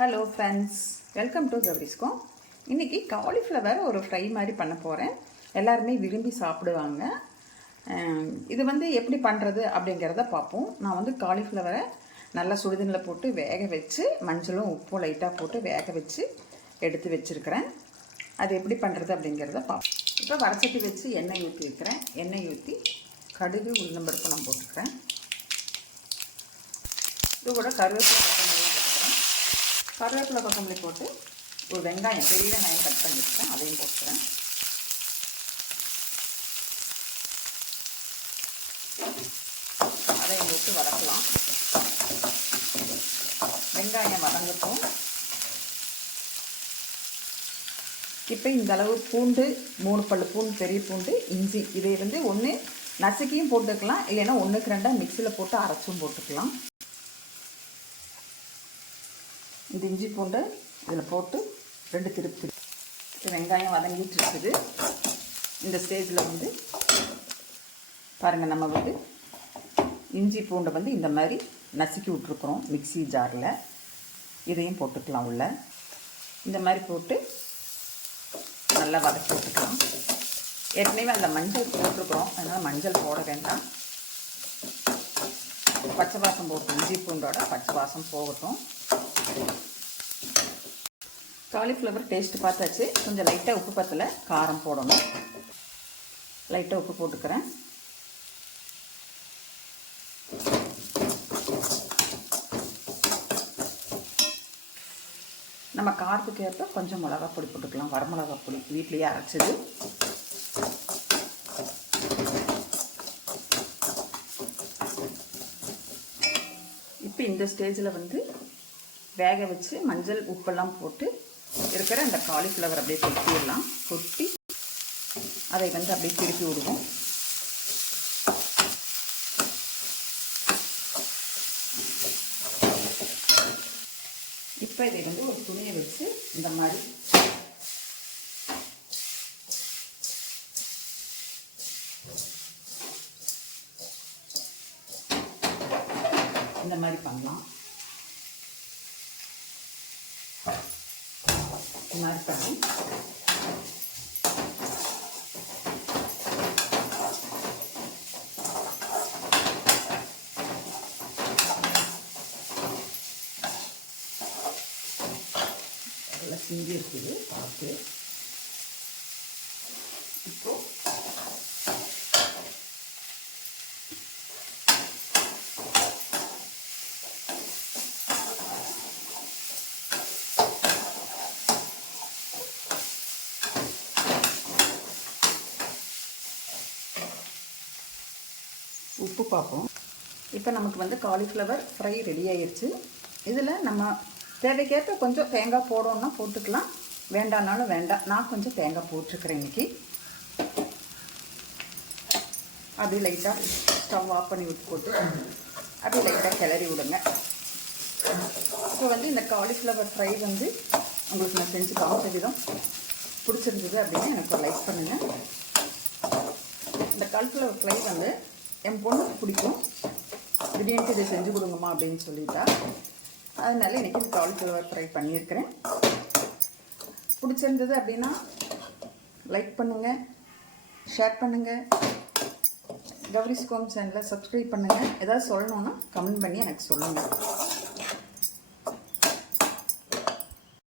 Hello friends welcome to கவரிஸ்கோ இன்றைக்கி cauliflower ஒரு ஃப்ரை மாதிரி பண்ண போகிறேன் எல்லாருமே விரும்பி சாப்பிடுவாங்க. இது வந்து எப்படி பண்ணுறது அப்படிங்கிறத பார்ப்போம். நான் வந்து காலிஃப்ளவரை நல்லா சுடுதண்ணில் போட்டு வேக வச்சு மஞ்சளும் உப்பும் லைட்டாக போட்டு வேக வச்சு எடுத்து வச்சுருக்கிறேன். அது எப்படி பண்ணுறது அப்படிங்கிறத பார்ப்போம். இப்போ வடச்சட்டி வச்சு எண்ணெய் ஊற்றி வைக்கிறேன். எண்ணெய் ஊற்றி கடுகு உளுந்தம்பருப்பு நான் போட்டுக்கிறேன். இது கூட கருவேப்பிலை கருவேப்பிலை கொத்தமல்லி போட்டு ஒரு வெங்காயம் பெரிய வெங்காயம் கட் பண்ணி வச்சுக்கிறேன். அதையும் போட்டுக்கிறேன். அதையும் போட்டு வதக்கலாம். வெங்காயம் வதங்கட்டும். இப்போ இந்த அளவு பூண்டு மூணு பல்லு பூண்டு பெரிய பூண்டு இஞ்சி இதை வந்து ஒன்று நசுக்கியும் போட்டுக்கலாம். இல்லைன்னா ஒன்றுக்கு ரெண்டாக மிக்சியில் போட்டு அரைச்சும் போட்டுக்கலாம். இந்த இஞ்சி பூண்டை இதில் போட்டு ரெண்டு திருப்பி வெங்காயம் வதங்கிட்டு இருக்குது. இந்த ஸ்டேஜில் வந்து பாருங்கள் நம்ம வந்து இஞ்சி பூண்டை வந்து இந்த மாதிரி நசுக்கி விட்ருக்குறோம் மிக்ஸி ஜாரில். இதையும் போட்டுக்கலாம் உள்ள. இந்த மாதிரி போட்டு நல்லா வதக்கி விட்டுக்கலாம். ஏற்கனவே அதில் மஞ்சள் போட்டிருக்கிறோம். அதனால் மஞ்சள் போட வேண்டாம். பச்சை வாசம் போட்டு இஞ்சி பூண்டோட பச்சை வாசம் போகட்டும். காலிஃப்ளவர் டேஸ்ட்டு பார்த்தாச்சு. கொஞ்சம் லைட்டாக உப்பு பற்றல காரம் போடணும். லைட்டாக உப்பு போட்டுக்கிறேன். நம்ம காரத்துக்கு ஏற்ப கொஞ்சம் மிளகா பொடி போட்டுக்கலாம். வரமிளகா பொடி வீட்லேயே அரைச்சது. இப்போ இந்த ஸ்டேஜில் வந்து வேக வச்சு மஞ்சள் உப்பெல்லாம் போட்டு இருக்கிற அந்த காலிஃப்ளவர் அப்படியே கொட்டிடலாம். கொட்டி அதை வந்து அப்படியே திருப்பி விடுவோம். இப்போ இதை வந்து ஒரு துணியை வச்சு இந்த மாதிரி இந்த மாதிரி பண்ணலாம். இந்த நல்லா சிந்தி இருக்குது பார்த்து உப்பு பார்ப்போம். இப்போ நமக்கு வந்து காலிஃப்ளவர் ஃப்ரை ரெடி ஆயிடுச்சு இதில் நம்ம தேவைக்கேற்ப கொஞ்சம் தேங்காய் போடணும்னா போட்டுக்கலாம். வேண்டானாலும் வேண்டாம். நான் கொஞ்சம் தேங்காய் போட்டிருக்கிறேன் இன்னைக்கு. அப்படியே லைட்டாக ஸ்டவ் ஆஃப் பண்ணி விட்டு போட்டு அப்படியே லைட்டாக கிளறி விடுங்க. இப்போ வந்து இந்த காலிஃப்ளவர் ஃப்ரை வந்து உங்களுக்கு நான் செஞ்சு காமிச்ச விதம் பிடிச்சிருந்தது அப்படின்னு எனக்கு ஒரு லைக் பண்ணுங்கள் இந்த காலிஃப்ளவர் ஃப்ரை வந்து என் பொண்ணுக்கு பிடிக்கும். திடீர்னு இதை செஞ்சு கொடுங்கம்மா அப்படின்னு சொல்லிட்டா. அதனால இன்றைக்கி காலிஃப்ளவர் ஃப்ரை பண்ணியிருக்கிறேன். பிடிச்சிருந்தது அப்படின்னா லைக் பண்ணுங்கள் ஷேர் பண்ணுங்கள் கௌரிஸ் கோம் சேனலை சப்ஸ்கிரைப் பண்ணுங்கள் ஏதாவது சொல்லணுன்னா கமெண்ட் பண்ணி எனக்கு சொல்லுங்கள்